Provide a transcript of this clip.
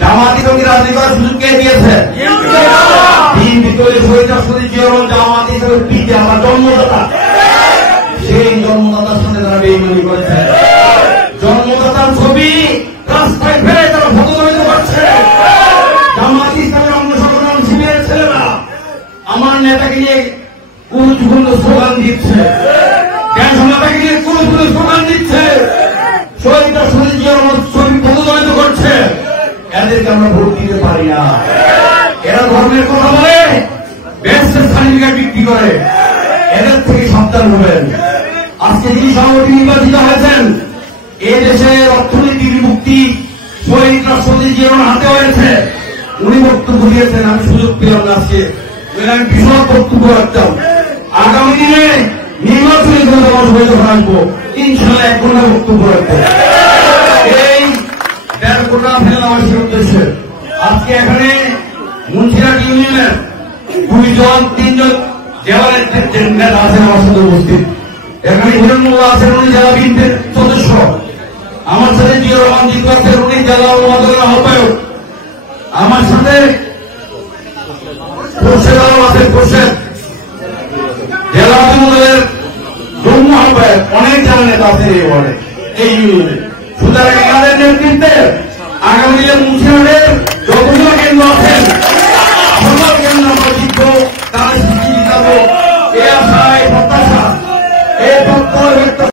জামাতি সঙ্গে রাজনীতি করার সুযোগ কে দিয়েছে? বিএনপি তৈরি শহীদ রাষ্ট্রপতি জিয়া রহমান জামাতি হিসেবে পিতা আমার জন্মদাতা, সেই জন্মদাতার সাথে তারা বেইমানি করেছে। জন্মদাতার ছবি রাস্তায় ফেলে তারা ভদ্রমিত করছে। জামাতি ইসলামের অঙ্গ সংগঠন শিবিরের ছেলেরা আমার নেতাকে নিয়ে কুরুচপূর্ণ স্লোগান দিচ্ছে, নেতাকে নিয়ে কুরুচপূর্ণ স্লোগান দিচ্ছে, শহীদ রাষ্ট্রপতি জিয়া রহমান ছবি ভদ্রমিত করছে। এদেরকে আমরা ভোট দিতে পারি না। এরা ধর্মের কথা বলে, বেহেশতের সার্টিফিকেট বিক্রি করে। এদের থেকে সাবধান হবেন। আজকে যিনি সভাপতি নির্বাচিত হয়েছেন, এই দেশের অর্থনীতির মুক্তি শহীদ রাষ্ট্রপতি জিয়া রহমান হাতে হয়েছে। উনি বক্তব্য দিয়েছেন, আমি সুযোগ পেলাম না আজকে, আমি বিশদ বক্তব্য রাখতাম। আগামী দিনে নির্বাচনী জনসভায় যখন আসবো, ইনশাল্লাহ 1 ঘন্টা বক্তব্য রাখবো। এই 1.5 ঘন্টা ফেলে দেওয়ার উদ্দেশ্যে আজকে এখানে মুন্সিরহাট ইউনিয়নের 2 জন 3 জন জেলা নেতা আছেন আমার সাথে উপস্থিত। এখানে হিরণমুল্লাহ আছেন, উনি জেলা বিএনপির সদস্য। আমার সাথে জিয়া রহমান জিতু আছেন, উনি জেলা অনুমোদনের আহ্বায়ক। আমার সাথে খোরশেদ আলম আছেন, খোরশেদ জেলা অনুমোদনের যৌথ আহ্বায়ক। অনেক জেলা নেতা আছেন এই ওয়ার্ডে, এই ইউনিয়নে। সুতরাং এদের নেতৃত্বে আগামী দিনে